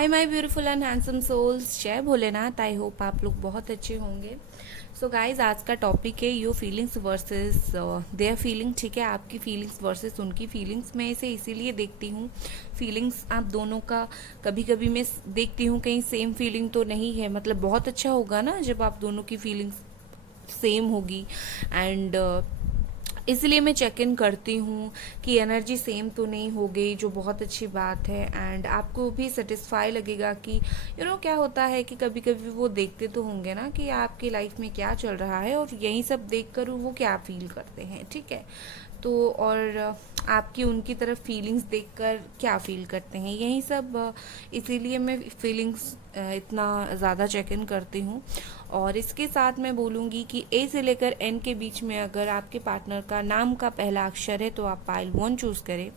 Hi my beautiful and handsome souls, Jai Bholenath. I hope आप लोग बहुत अच्छे होंगे। सो गाइज, आज का टॉपिक है your feelings versus their feeling. ठीक है, आपकी फीलिंग्स वर्सेस उनकी फीलिंग्स। मैं इसे इसीलिए देखती हूँ, फीलिंग्स आप दोनों का कभी कभी मैं देखती हूँ कहीं सेम फीलिंग तो नहीं है। मतलब बहुत अच्छा होगा ना जब आप दोनों की फीलिंग्स सेम होगी। एंड इसलिए मैं चेक इन करती हूँ कि एनर्जी सेम तो नहीं हो गई, जो बहुत अच्छी बात है। एंड आपको भी सेटिस्फाई लगेगा कि क्या होता है कि कभी कभी वो देखते तो होंगे ना कि आपकी लाइफ में क्या चल रहा है, और यही सब देख कर वो क्या फील करते हैं। ठीक है, तो और आपकी उनकी तरफ फीलिंग्स देखकर क्या फील करते हैं, यही सब इसीलिए मैं फीलिंग्स इतना ज़्यादा चेक इन करती हूँ। और इसके साथ मैं बोलूँगी कि ए से लेकर एन के बीच में अगर आपके पार्टनर का नाम का पहला अक्षर है तो आप पाइल 1 चूज़ करें,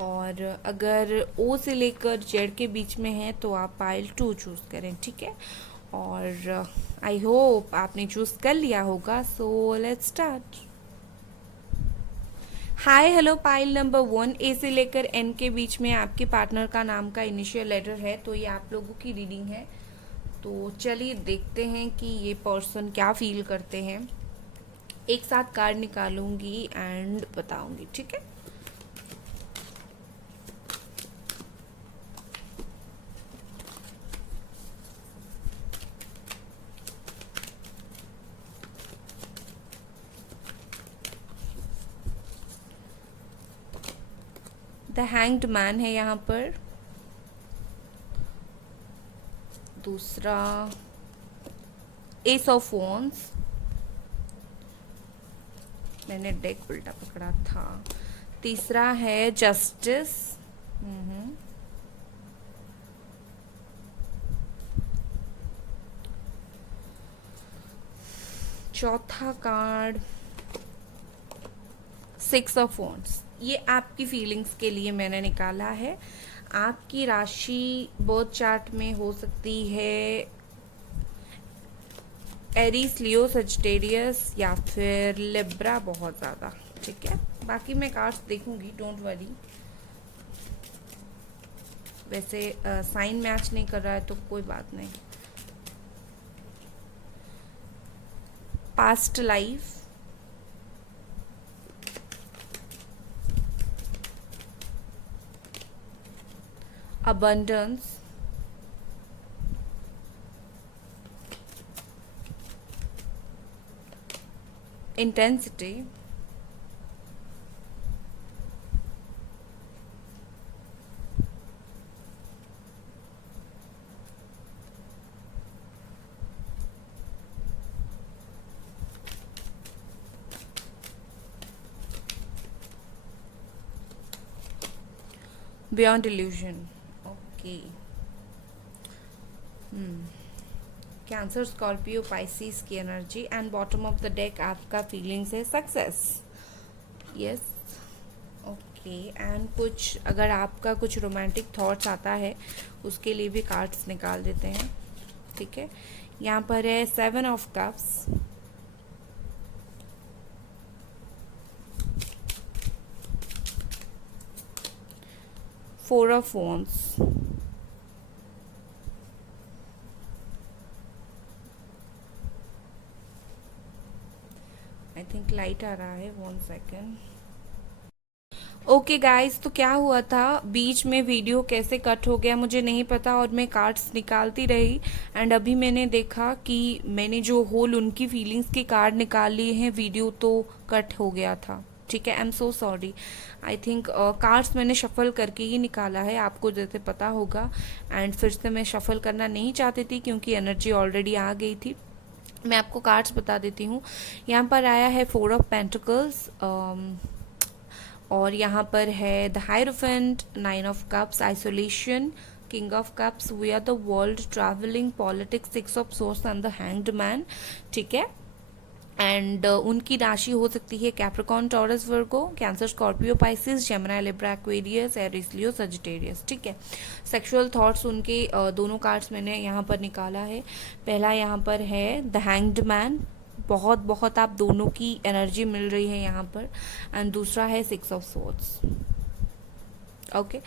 और अगर ओ से लेकर जेड के बीच में है तो आप पाइल 2 चूज़ करें। ठीक है, और आई होप आपने चूज़ कर लिया होगा। So let's start. Hi hello, pile number 1, ए से लेकर एन के बीच में आपके पार्टनर का नाम का इनिशियल लेटर है, तो ये आप लोगों की रीडिंग है। तो चलिए देखते हैं कि ये पर्सन क्या फील करते हैं। एक साथ कार्ड निकालूंगी एंड बताऊंगी। ठीक है, द हैंग्ड मैन है यहाँ पर। दूसरा एस ऑफ वॉन्स, मैंने डेक उल्टा पकड़ा था। तीसरा है जस्टिस। चौथा कार्ड 6 ऑफ वॉन्ड्स। ये आपकी फीलिंग्स के लिए मैंने निकाला है। आपकी राशि बर्थ चार्ट में हो सकती है एरीज, लियो, सजिटेरियस या फिर लिब्रा बहुत ज़्यादा। ठीक है, बाकी मैं कार्ड्स देखूंगी, डोंट वरी। वैसे साइन मैच नहीं कर रहा है तो कोई बात नहीं। Past life, abundance, intensity, beyond illusion। Okay, Cancer, Scorpio, Pisces की energy. And bottom of the deck आपका फीलिंग्स है सक्सेस। Yes, okay. एंड कुछ अगर आपका कुछ रोमांटिक थॉट्स आता है उसके लिए भी कार्ड्स निकाल देते हैं। ठीक है, यहाँ पर है 7 of cups, four of wands, I think light आ रहा है, 1 सेकेंड। ओके गाइस, तो क्या हुआ था बीच में, वीडियो कैसे कट हो गया मुझे नहीं पता, और मैं कार्ड्स निकालती रही। एंड अभी मैंने देखा कि मैंने जो होल उनकी फीलिंग्स के कार्ड निकाल लिए हैं, वीडियो तो कट हो गया था। ठीक है, I am so sorry. I think cards मैंने शफल करके ही निकाला है, आपको जैसे पता होगा। एंड फिर से मैं शफल करना नहीं चाहती थी क्योंकि एनर्जी ऑलरेडी आ गई थी। मैं आपको कार्ड्स बता देती हूँ। यहाँ पर आया है 4 ऑफ पेंटिकल्स, और यहाँ पर है the hierophant, 9 of cups, isolation, king of cups, we are the world, travelling, politics, 6 of swords and the hanged man. ठीक है, एंड उनकी राशि हो सकती है Capricorn, Taurus, Virgo, Cancer, Scorpio, Pisces, Gemini, Libra, Aquarius, Aries, Leo, Sagittarius. ठीक है, sexual thoughts उनके दोनों कार्ड्स मैंने यहाँ पर निकाला है। पहला यहाँ पर है द हैंग्ड मैन, बहुत बहुत आप दोनों की एनर्जी मिल रही है यहाँ पर। एंड दूसरा है 6 of swords. Okay,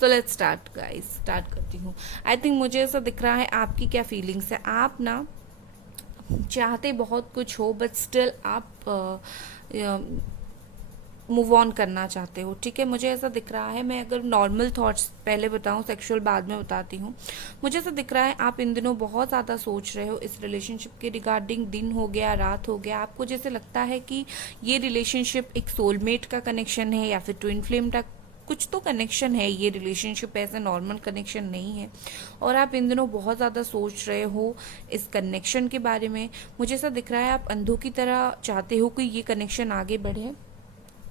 so let's start guys, start करती हूँ। आई थिंक मुझे ऐसा दिख रहा है आपकी क्या फीलिंग्स है। आप ना चाहते बहुत कुछ हो बट स्टिल आप मूव ऑन करना चाहते हो, ठीक है। मुझे ऐसा दिख रहा है, मैं अगर नॉर्मल थॉट्स पहले बताऊं, सेक्सुअल बाद में बताती हूँ। मुझे ऐसा दिख रहा है आप इन दिनों बहुत ज़्यादा सोच रहे हो इस रिलेशनशिप के रिगार्डिंग। दिन हो गया, रात हो गया, आपको जैसे लगता है कि ये रिलेशनशिप एक सोलमेट का कनेक्शन है या फिर ट्विन फ्लेम का कुछ तो कनेक्शन है। ये रिलेशनशिप ऐसे नॉर्मल कनेक्शन नहीं है और आप इन दिनों बहुत ज़्यादा सोच रहे हो इस कनेक्शन के बारे में। मुझे ऐसा दिख रहा है आप अंधों की तरह चाहते हो कि ये कनेक्शन आगे बढ़े।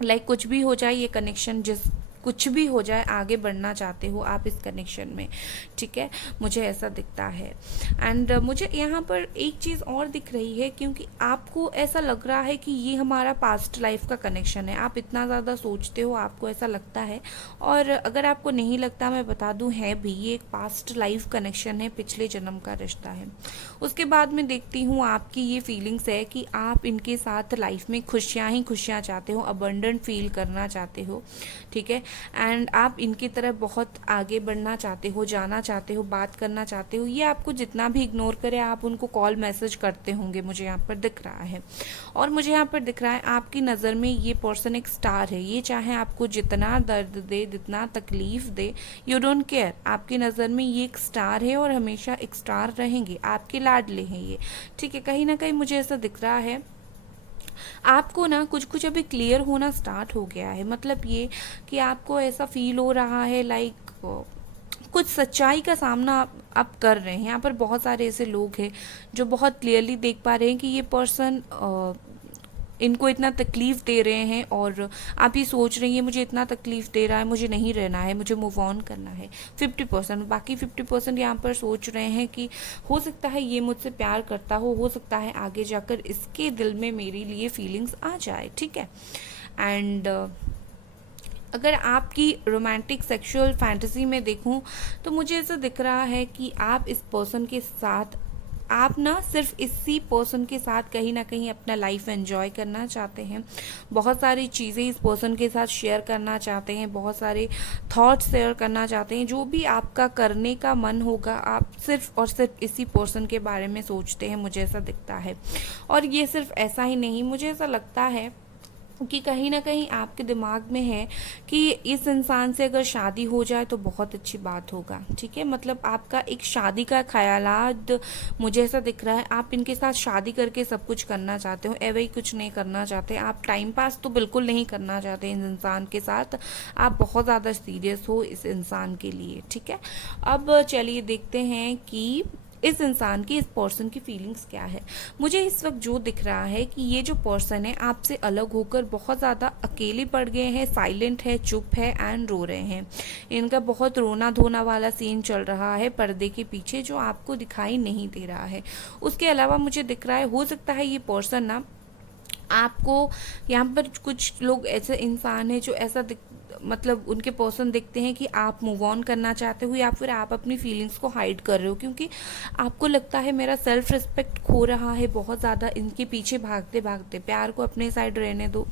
कुछ भी हो जाए ये कनेक्शन, जिस कुछ भी हो जाए आगे बढ़ना चाहते हो आप इस कनेक्शन में, ठीक है। मुझे ऐसा दिखता है। एंड मुझे यहाँ पर एक चीज़ और दिख रही है, क्योंकि आपको ऐसा लग रहा है कि ये हमारा पास्ट लाइफ का कनेक्शन है। आप इतना ज़्यादा सोचते हो, आपको ऐसा लगता है। और अगर आपको नहीं लगता, मैं बता दूं, है भी, ये एक पास्ट लाइफ कनेक्शन है, पिछले जन्म का रिश्ता है। उसके बाद में देखती हूँ आपकी ये फीलिंग्स है कि आप इनके साथ लाइफ में खुशियाँ ही खुशियाँ चाहते हो, अबंडेंट फील करना चाहते हो, ठीक है। एंड आप इनकी तरफ बहुत आगे बढ़ना चाहते हो, जाना चाहते हो, बात करना चाहते हो। ये आपको जितना भी इग्नोर करे, आप उनको कॉल मैसेज करते होंगे, मुझे यहाँ पर दिख रहा है। और मुझे यहाँ पर दिख रहा है आपकी नज़र में ये पर्सन एक स्टार है। ये चाहे आपको जितना दर्द दे, जितना तकलीफ दे, यू डोंट केयर। आपकी नज़र में ये एक स्टार है और हमेशा एक स्टार रहेंगे, आपके लाडले हैं ये, ठीक है। कहीं ना कहीं मुझे ऐसा दिख रहा है आपको ना कुछ कुछ अभी क्लियर होना स्टार्ट हो गया है। मतलब ये कि आपको ऐसा फील हो रहा है कुछ सच्चाई का सामना आप कर रहे हैं। यहाँ पर बहुत सारे ऐसे लोग हैं जो बहुत क्लियरली देख पा रहे हैं कि ये पर्सन इनको इतना तकलीफ़ दे रहे हैं और आप ये सोच रही हैं मुझे इतना तकलीफ़ दे रहा है, मुझे नहीं रहना है, मुझे मूव ऑन करना है। 50%, बाकी 50% यहाँ पर सोच रहे हैं कि हो सकता है ये मुझसे प्यार करता हो सकता है आगे जाकर इसके दिल में मेरे लिए फीलिंग्स आ जाए, ठीक है। एंड अगर आपकी रोमांटिक सेक्सुअल फैंटेसी में देखूं तो मुझे ऐसा दिख रहा है कि आप इस पर्सन के साथ, आप ना सिर्फ इसी पर्सन के साथ कहीं ना कहीं अपना लाइफ एंजॉय करना चाहते हैं। बहुत सारी चीज़ें इस पर्सन के साथ शेयर करना चाहते हैं, बहुत सारे थॉट्स शेयर करना चाहते हैं। जो भी आपका करने का मन होगा, आप सिर्फ और सिर्फ इसी पर्सन के बारे में सोचते हैं, मुझे ऐसा दिखता है। और ये सिर्फ ऐसा ही नहीं, मुझे ऐसा लगता है कि कहीं ना कहीं आपके दिमाग में है कि इस इंसान से अगर शादी हो जाए तो बहुत अच्छी बात होगा, ठीक है। मतलब आपका एक शादी का ख्यालात मुझे ऐसा दिख रहा है। आप इनके साथ शादी करके सब कुछ करना चाहते हो, एवं ही कुछ नहीं करना चाहते। आप टाइम पास तो बिल्कुल नहीं करना चाहते इस इंसान के साथ, आप बहुत ज़्यादा सीरियस हो इस इंसान के लिए, ठीक है। अब चलिए देखते हैं कि इस इंसान की, इस पर्सन की फीलिंग्स क्या है। मुझे इस वक्त जो दिख रहा है कि ये जो पर्सन है आपसे अलग होकर बहुत ज़्यादा अकेले पड़ गए हैं, साइलेंट है, चुप है एंड रो रहे हैं। इनका बहुत रोना धोना वाला सीन चल रहा है पर्दे के पीछे, जो आपको दिखाई नहीं दे रहा है। उसके अलावा मुझे दिख रहा है, हो सकता है ये पर्सन ना आपको, यहाँ पर कुछ लोग ऐसे इंसान हैं जो ऐसा मतलब उनके पर्सन देखते हैं कि आप मूव ऑन करना चाहते हो या फिर आप अपनी फीलिंग्स को हाइड कर रहे हो, क्योंकि आपको लगता है मेरा सेल्फ रिस्पेक्ट खो रहा है बहुत ज़्यादा इनके पीछे भागते भागते। प्यार को अपने साइड रहने दो,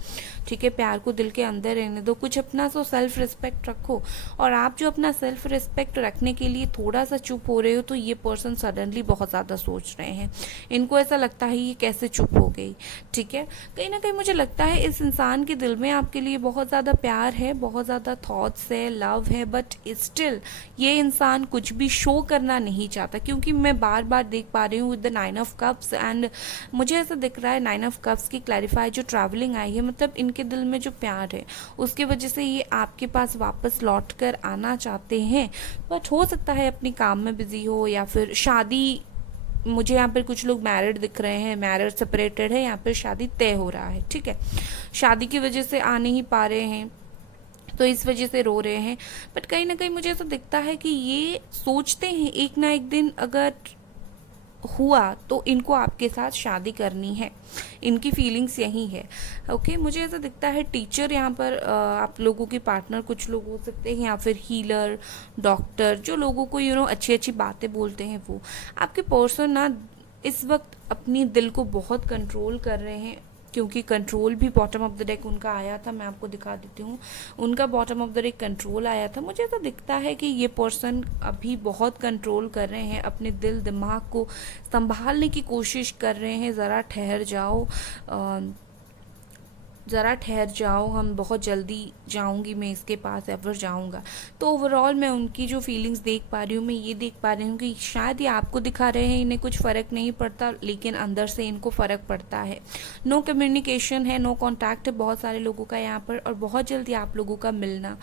ठीक है, प्यार को दिल के अंदर रहने दो, कुछ अपना सो सेल्फ रिस्पेक्ट रखो। और आप जो अपना सेल्फ रिस्पेक्ट रखने के लिए थोड़ा सा चुप हो रहे हो, तो ये पर्सन सडनली बहुत ज़्यादा सोच रहे हैं। इनको ऐसा लगता है ये कैसे चुप हो गई, ठीक है। कहीं ना कहीं मुझे लगता है इस इंसान के दिल में आपके लिए बहुत ज़्यादा प्यार है, बहुत ज़्यादा थॉट्स है, लव है, बट स्टिल ये इंसान कुछ भी शो करना नहीं चाहता, क्योंकि मैं बार बार देख पा रही हूँ with the 9 of cups. And मुझे ऐसा दिख रहा है 9 ऑफ कप्स की क्लैरिफाई जो ट्रैवलिंग आई है, मतलब इनके दिल में जो प्यार है उसकी वजह से ये आपके पास वापस लौट कर आना चाहते हैं। बट हो सकता है अपनी काम में बिजी हो या फिर शादी, मुझे यहाँ पर कुछ लोग मैरिड दिख रहे हैं, मैरिड सेपरेटेड है, यहाँ पर शादी तय हो रहा है, ठीक है। शादी की वजह से आ नहीं पा रहे हैं तो इस वजह से रो रहे हैं। बट कहीं ना कहीं मुझे ऐसा दिखता है कि ये सोचते हैं एक ना एक दिन अगर हुआ तो इनको आपके साथ शादी करनी है, इनकी फीलिंग्स यही है, ओके। मुझे ऐसा दिखता है टीचर यहाँ पर आप लोगों के पार्टनर कुछ लोग हो सकते हैं, या फिर हीलर, डॉक्टर, जो लोगों को अच्छी अच्छी बातें बोलते हैं वो। आपके पर्सन ना इस वक्त अपनी दिल को बहुत कंट्रोल कर रहे हैं, क्योंकि कंट्रोल भी बॉटम ऑफ द डेक उनका आया था। मैं आपको दिखा देती हूँ, उनका bottom of the deck control आया था। मुझे ऐसा दिखता है कि ये पर्सन अभी बहुत कंट्रोल कर रहे हैं, अपने दिल दिमाग को संभालने की कोशिश कर रहे हैं। ज़रा ठहर जाओ, ज़रा ठहर जाओ, हम बहुत जल्दी जाऊंगी मैं इसके पास, एवर जाऊंगा। तो ओवरऑल मैं उनकी जो फीलिंग्स देख पा रही हूँ, मैं ये देख पा रही हूँ कि शायद ये आपको दिखा रहे हैं इन्हें कुछ फ़र्क नहीं पड़ता, लेकिन अंदर से इनको फ़र्क पड़ता है। नो कम्युनिकेशन है, नो कॉन्टैक्ट है बहुत सारे लोगों का यहाँ पर, और बहुत जल्दी आप लोगों का मिलना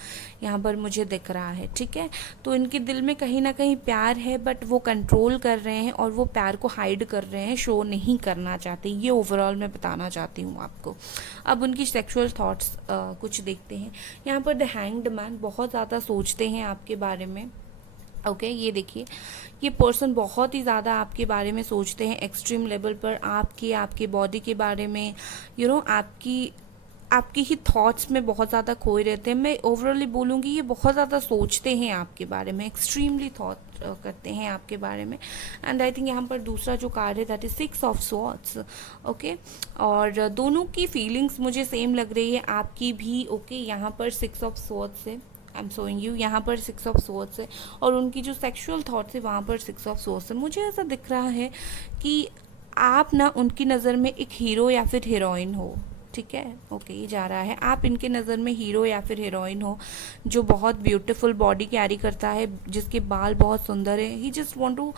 यहाँ पर मुझे दिख रहा है। ठीक है, तो इनके दिल में कहीं ना कहीं प्यार है, बट वो कंट्रोल कर रहे हैं और वो प्यार को हाइड कर रहे हैं, शो नहीं करना चाहते। ये ओवरऑल मैं बताना चाहती हूँ आपको। अब उनकी सेक्सुअल थॉट्स कुछ देखते हैं। यहाँ पर द हैंग्ड मैन बहुत ज़्यादा सोचते हैं आपके बारे में। ओके, ये देखिए, ये पर्सन बहुत ही ज़्यादा आपके बारे में सोचते हैं, एक्सट्रीम लेवल पर, आपके बॉडी के बारे में, आपकी ही थॉट्स में बहुत ज़्यादा खोए रहते हैं। मैं ओवरऑली बोलूँगी ये बहुत ज़्यादा सोचते हैं आपके बारे में, एक्सट्रीमली थॉट करते हैं आपके बारे में। एंड आई थिंक यहाँ पर दूसरा जो कार्ड है that is 6 of swords. Okay, और दोनों की फीलिंग्स मुझे सेम लग रही है, आपकी भी। ओके, यहाँ पर 6 ऑफ स्वॉर्ड्स है, आई एम शोइंग यू, यहाँ पर 6 ऑफ स्वॉर्ड्स है, और उनकी जो सेक्सुअल थॉट्स है वहाँ पर 6 ऑफ स्वॉर्ड्स है। मुझे ऐसा दिख रहा है कि आप ना उनकी नज़र में एक हीरो या फिर हीरोइन हो। ठीक है, ओके, ये जा रहा है, आप इनके नज़र में हीरो या फिर हीरोइन हो, जो बहुत ब्यूटीफुल बॉडी कैरी करता है, जिसके बाल बहुत सुंदर है। He just want to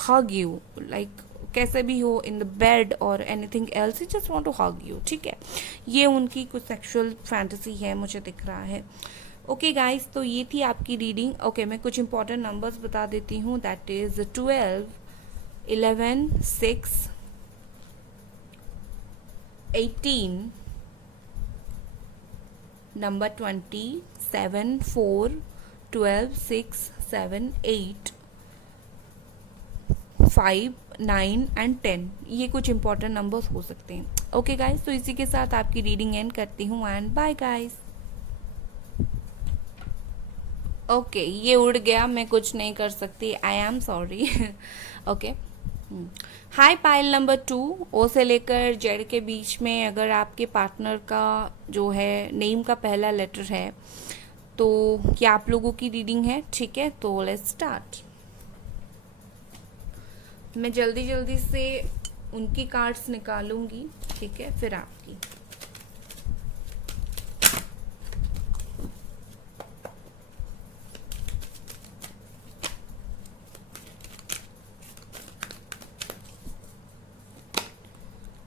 hug you, like कैसे भी हो, इन द बेड और anything else, he just want to hug you. ठीक है, ये उनकी कुछ सेक्सुअल फैंटेसी है, मुझे दिख रहा है। ओके गाइस, तो ये थी आपकी रीडिंग। ओके, मैं कुछ इंपॉर्टेंट नंबर्स बता देती हूँ, दैट इज़ 12, 11, 6, 18, number 20, 7, 4, 12, 6, 7, 8, 5, 9 एंड 10। ये कुछ इंपॉर्टेंट नंबर्स हो सकते हैं। ओके गाइस, तो इसी के साथ आपकी रीडिंग एंड करती हूँ, एंड बाय गाइस। ओके, ये उड़ गया, मैं कुछ नहीं कर सकती, I am sorry. Okay, high pile number 2, ओ से लेकर जेड के बीच में अगर आपके पार्टनर का जो है नेम का पहला लेटर है, तो क्या आप लोगों की रीडिंग है? ठीक है, तो लेट्स स्टार्ट। मैं जल्दी जल्दी से उनकी कार्ड्स निकालूंगी, ठीक है, फिर आपकी।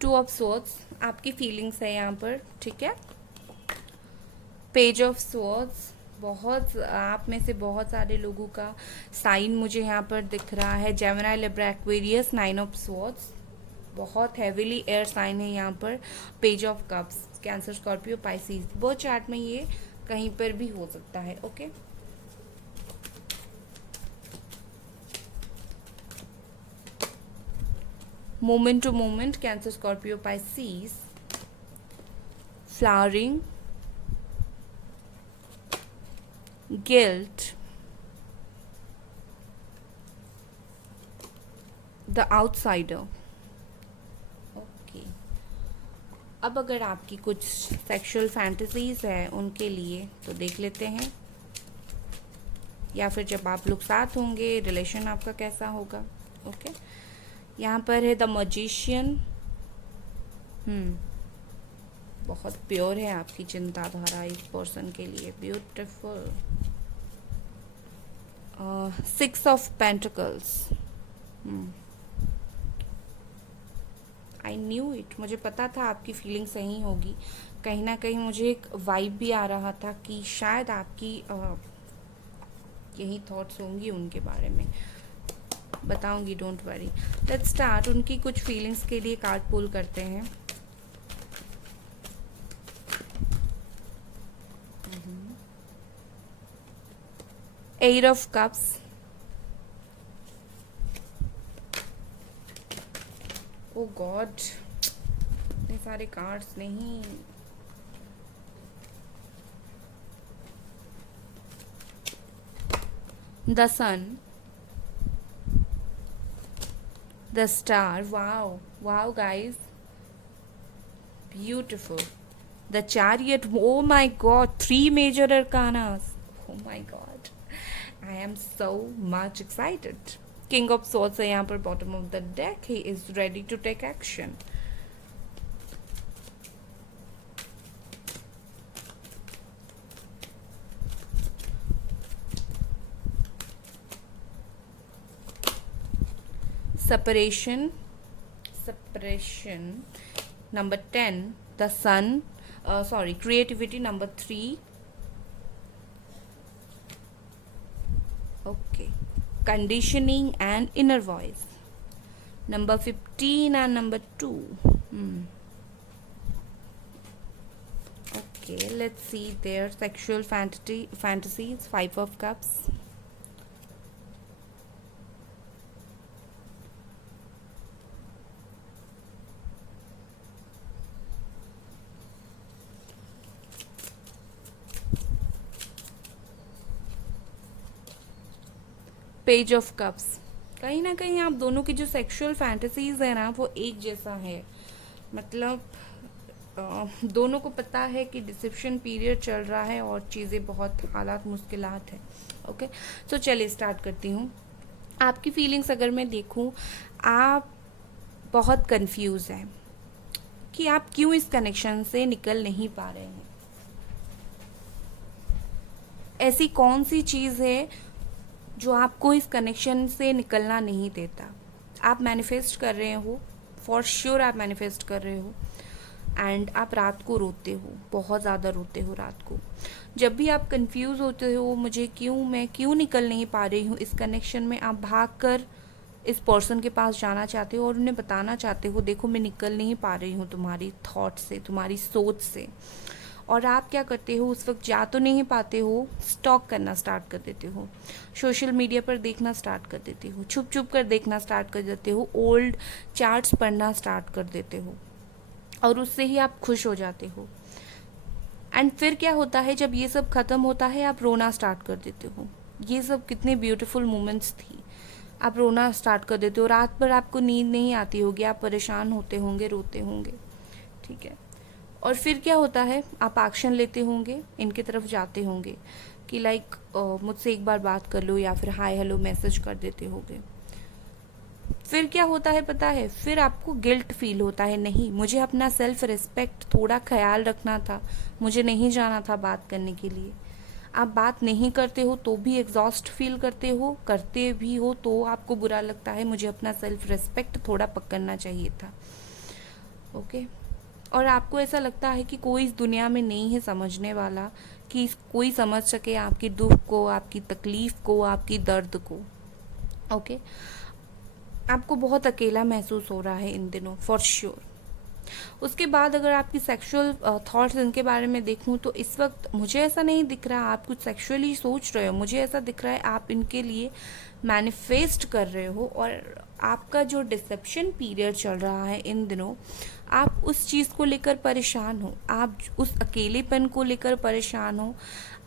टू ऑफ स्वॉर्ड्स आपकी फीलिंग्स है यहाँ पर। ठीक है, पेज ऑफ स्वॉर्ड्स, बहुत आप में से बहुत सारे लोगों का साइन मुझे यहाँ पर दिख रहा है, Gemini, Libra, Aquarius. 9 of swords, बहुत हैवीली एयर साइन है यहाँ पर। Page of cups, Cancer, Scorpio, Pisces. Birth chart में ये कहीं पर भी हो सकता है। Okay, moment to moment, Cancer, Scorpio, Pisces. Flowering, guilt, the outsider. Okay, अब अगर आपकी कुछ सेक्सुअल फैंटेसीज है उनके लिए तो देख लेते हैं, या फिर जब आप लोग साथ होंगे रिलेशन आपका कैसा होगा। ओके, यहाँ पर है द मैजिशियन। बहुत प्योर है आपकी चिंताधारा इस पर्सन के लिए, beautiful. 6 of pentacles. I knew it, मुझे पता था आपकी फीलिंग सही होगी। कहीं ना कहीं मुझे एक वाइब भी आ रहा था कि शायद आपकी यही थॉट्स होंगी उनके बारे में। बताऊंगी, डोंट वरी। Let's start. उनकी कुछ फीलिंग्स के लिए कार्ड पुल करते हैं। Eight of cups, oh God, इतने सारे कार्ड्स नहीं। The sun, the star. Wow wow guys, Beautiful. The Chariot. Oh my god, three major arcanas. Oh my god. I am so much excited. King of Swords है यहाँ पर bottom of the deck. He is ready to take action. Separation. Number 10, the sun. Creativity. Number 3. Okay. Conditioning and inner voice. Number 15 and number 2. Okay, let's see their sexual fantasies. 5 of Cups. Page of cups. कहीं ना कहीं आप दोनों की जो sexual fantasies है ना वो एक जैसा है. मतलब दोनों को पता है कि डिसेप्शन पीरियड चल रहा है और चीज़ें बहुत हालात मुश्किलात है. ओके, सो चलिए स्टार्ट करती हूँ. आपकी फीलिंग्स अगर मैं देखूँ, आप बहुत कंफ्यूज हैं कि आप क्यों इस कनेक्शन से निकल नहीं पा रहे हैं. ऐसी कौन सी चीज़ है जो आपको इस कनेक्शन से निकलना नहीं देता. आप मैनिफेस्ट कर रहे हो, फॉर श्योर आप मैनिफेस्ट कर रहे हो. एंड आप रात को रोते हो, बहुत ज़्यादा रोते हो रात को. जब भी आप कंफ्यूज होते हो मैं क्यों निकल नहीं पा रही हूँ इस कनेक्शन में, आप भाग कर इस पर्सन के पास जाना चाहते हो और उन्हें बताना चाहते हो, देखो मैं निकल नहीं पा रही हूँ तुम्हारी थॉट से, तुम्हारी सोच से. और आप क्या करते हो, उस वक्त जा तो नहीं पाते हो, स्टॉक करना स्टार्ट कर देते हो, सोशल मीडिया पर देखना स्टार्ट कर देते हो, छुप छुप कर देखना स्टार्ट कर देते हो, ओल्ड चार्ट्स पढ़ना स्टार्ट कर देते हो और उससे ही आप खुश हो जाते हो. एंड फिर क्या होता है, जब ये सब ख़त्म होता है आप रोना स्टार्ट कर देते हो. ये सब कितने ब्यूटीफुल मोमेंट्स थी. आप रोना स्टार्ट कर देते हो, रात भर आपको नींद नहीं आती होगी, आप परेशान होते होंगे, रोते होंगे. ठीक है. और फिर क्या होता है, आप एक्शन लेते होंगे, इनकी तरफ जाते होंगे कि लाइक मुझसे एक बार बात कर लो या फिर हाय हेलो मैसेज कर देते होंगे. फिर क्या होता है पता है, फिर आपको गिल्ट फील होता है, नहीं मुझे अपना सेल्फ रिस्पेक्ट थोड़ा ख्याल रखना था, मुझे नहीं जाना था बात करने के लिए. आप बात नहीं करते हो तो भी एग्जॉस्ट फील करते हो, करते भी हो तो आपको बुरा लगता है, मुझे अपना सेल्फ रिस्पेक्ट थोड़ा पकड़ना चाहिए था. ओके. और आपको ऐसा लगता है कि कोई इस दुनिया में नहीं है समझने वाला, कि कोई समझ सके आपकी दुख को, आपकी तकलीफ़ को, आपकी दर्द को. ओके. आपको बहुत अकेला महसूस हो रहा है इन दिनों, फॉर श्योर. उसके बाद अगर आपकी सेक्सुअल थॉट्स इनके बारे में देखूं तो इस वक्त मुझे ऐसा नहीं दिख रहा आप कुछ सेक्सुअली सोच रहे हो, मुझे ऐसा दिख रहा है आप इनके लिए मैनिफेस्ट कर रहे हो. और आपका जो डिसेप्शन पीरियड चल रहा है इन दिनों, आप उस चीज़ को लेकर परेशान हो, आप उस अकेलेपन को लेकर परेशान हो,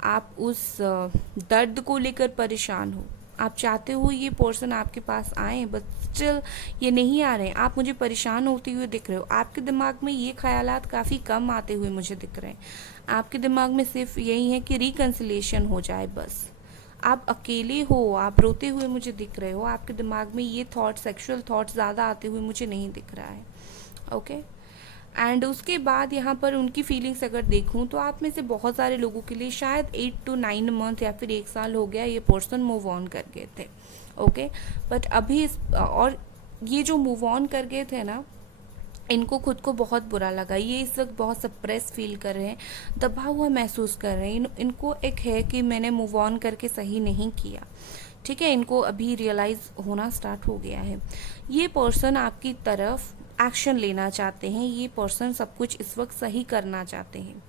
आप उस दर्द को लेकर परेशान हो. आप चाहते हो ये पर्सन आपके पास आए, बट स्टिल ये नहीं आ रहे हैं. आप मुझे परेशान होते हुए दिख रहे हो. आपके दिमाग में ये ख्यालात काफ़ी कम आते हुए मुझे दिख रहे हैं. आपके दिमाग में सिर्फ यही है कि रिकन्सिलेशन हो जाए बस. आप अकेले हो, आप रोते हुए मुझे दिख रहे हो. आपके दिमाग में ये थॉट, सेक्सुअल थॉट ज़्यादा आते हुए मुझे नहीं दिख रहा है. ओके. एंड उसके बाद यहाँ पर उनकी फीलिंग्स अगर देखूँ तो आप में से बहुत सारे लोगों के लिए शायद 8 to 9 मंथ या फिर 1 साल हो गया ये पर्सन मूव ऑन कर गए थे. ओके. बट अभी और ये जो मूव ऑन कर गए थे ना, इनको खुद को बहुत बुरा लगा. ये इस वक्त बहुत सप्रेस फील कर रहे हैं, दबा हुआ महसूस कर रहे हैं. इनको एक है कि मैंने मूव ऑन करके सही नहीं किया. ठीक है. इनको अभी रियलाइज़ होना स्टार्ट हो गया है. ये पर्सन आपकी तरफ एक्शन लेना चाहते हैं. ये पर्सन सब कुछ इस वक्त सही करना चाहते हैं,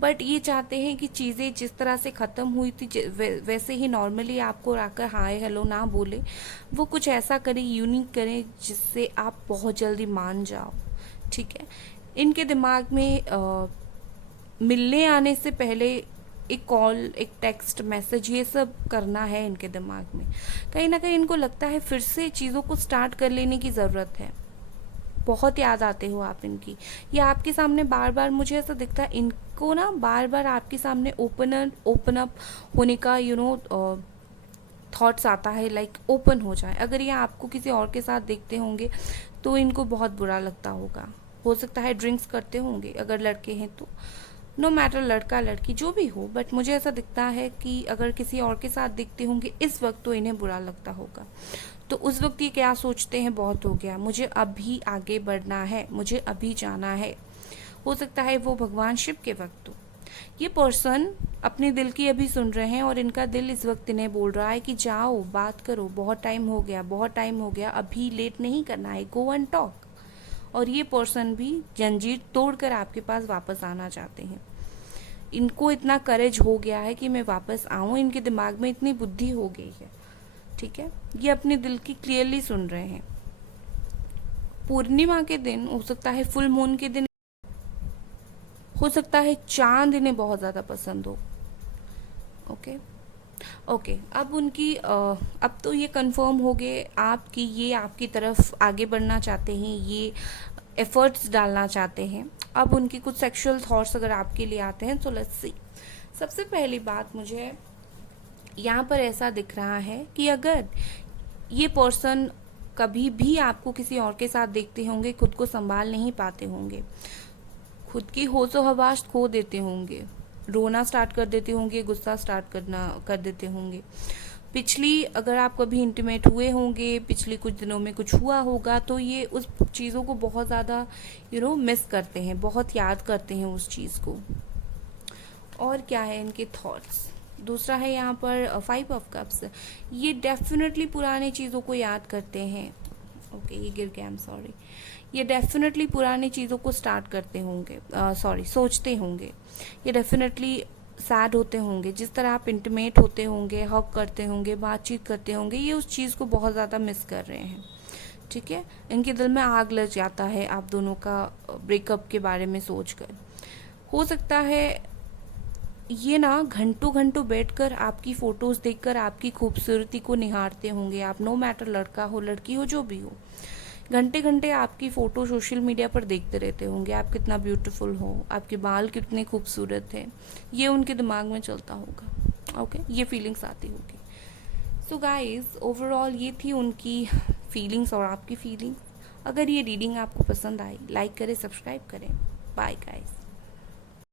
बट ये चाहते हैं कि चीज़ें जिस तरह से ख़त्म हुई थी वैसे ही नॉर्मली आपको आकर हाय हेलो ना बोले, वो कुछ ऐसा करें, यूनिक करें जिससे आप बहुत जल्दी मान जाओ. ठीक है. इनके दिमाग में मिलने आने से पहले एक कॉल, एक टेक्स्ट मैसेज, ये सब करना है इनके दिमाग में. कहीं ना कहीं इनको लगता है फिर से चीज़ों को स्टार्ट कर लेने की ज़रूरत है. बहुत याद आते हो आप इनकी। ये आपके सामने बार बार, मुझे ऐसा दिखता है इनको ना बार बार आपके सामने ओपन अप होने का थॉट्स आता है, लाइक ओपन हो जाए। अगर ये आपको किसी और के साथ देखते होंगे तो इनको बहुत बुरा लगता होगा। हो सकता है ड्रिंक्स करते होंगे अगर लड़के हैं तो, नो मैटर लड़का लड़की जो भी हो, बट मुझे ऐसा दिखता है कि अगर किसी और के साथ दिखते होंगे इस वक्त तो इन्हें बुरा लगता होगा। तो उस वक्त ये क्या सोचते हैं, बहुत हो गया, मुझे अभी आगे बढ़ना है, मुझे अभी जाना है। हो सकता है वो भगवान शिव के वक्त हो। ये पर्सन अपने दिल की अभी सुन रहे हैं और इनका दिल इस वक्त इन्हें बोल रहा है कि जाओ बात करो, बहुत टाइम हो गया, बहुत टाइम हो गया, अभी लेट नहीं करना है, गो एंड टॉक। और ये पर्सन भी जंजीर तोड़कर आपके पास वापस आना चाहते हैं। इनको इतना करेज हो गया है कि मैं वापस आऊं, इनके दिमाग में इतनी बुद्धि हो गई है, ठीक है। ये अपने दिल की क्लियरली सुन रहे हैं। पूर्णिमा के दिन, हो सकता है फुल मून के दिन, हो सकता है चांद इन्हें बहुत ज़्यादा पसंद हो। ओके, अब उनकी अब तो ये कंफर्म हो गए आपकी, ये आपकी तरफ आगे बढ़ना चाहते हैं, ये एफर्ट्स डालना चाहते हैं। अब उनकी कुछ सेक्सुअल थॉट्स अगर आपके लिए आते हैं तो लेट्स सी। सबसे पहली बात, मुझे यहाँ पर ऐसा दिख रहा है कि अगर ये पर्सन कभी भी आपको किसी और के साथ देखते होंगे, खुद को संभाल नहीं पाते होंगे, खुद की होशो हवास खो देते होंगे, रोना स्टार्ट कर देते होंगे, गुस्सा स्टार्ट कर देते होंगे। पिछली, अगर आप कभी इंटीमेट हुए होंगे, पिछले कुछ दिनों में कुछ हुआ होगा, तो ये उस चीज़ों को बहुत ज़्यादा मिस करते हैं, बहुत याद करते हैं उस चीज़ को। और क्या है इनके थॉट्स। दूसरा है यहाँ पर 5 ऑफ कप्स। ये डेफिनेटली पुरानी चीज़ों को याद करते हैं। ओके, ये गिर गया, आई एम सॉरी। ये डेफिनेटली पुरानी चीज़ों को स्टार्ट करते होंगे, सोचते होंगे। ये डेफिनेटली सैड होते होंगे, जिस तरह आप इंटीमेट होते होंगे, हग करते होंगे, बातचीत करते होंगे, ये उस चीज़ को बहुत ज़्यादा मिस कर रहे हैं, ठीक है। इनके दिल में आग लग जाता है आप दोनों का ब्रेकअप के बारे में सोचकर। हो सकता है ये ना घंटों घंटों बैठकर आपकी फ़ोटोज़ देखकर आपकी खूबसूरती को निहारते होंगे। आप नो मैटर लड़का हो लड़की हो जो भी हो, घंटे घंटे आपकी फ़ोटो सोशल मीडिया पर देखते रहते होंगे, आप कितना ब्यूटीफुल हो, आपके बाल कितने खूबसूरत हैं, ये उनके दिमाग में चलता होगा। ओके, ये फीलिंग्स आती होगी। सो गाइस, ओवरऑल ये थी उनकी फीलिंग्स और आपकी फीलिंग्स। अगर ये रीडिंग आपको पसंद आई, लाइक करें, सब्सक्राइब करें। Bye guys.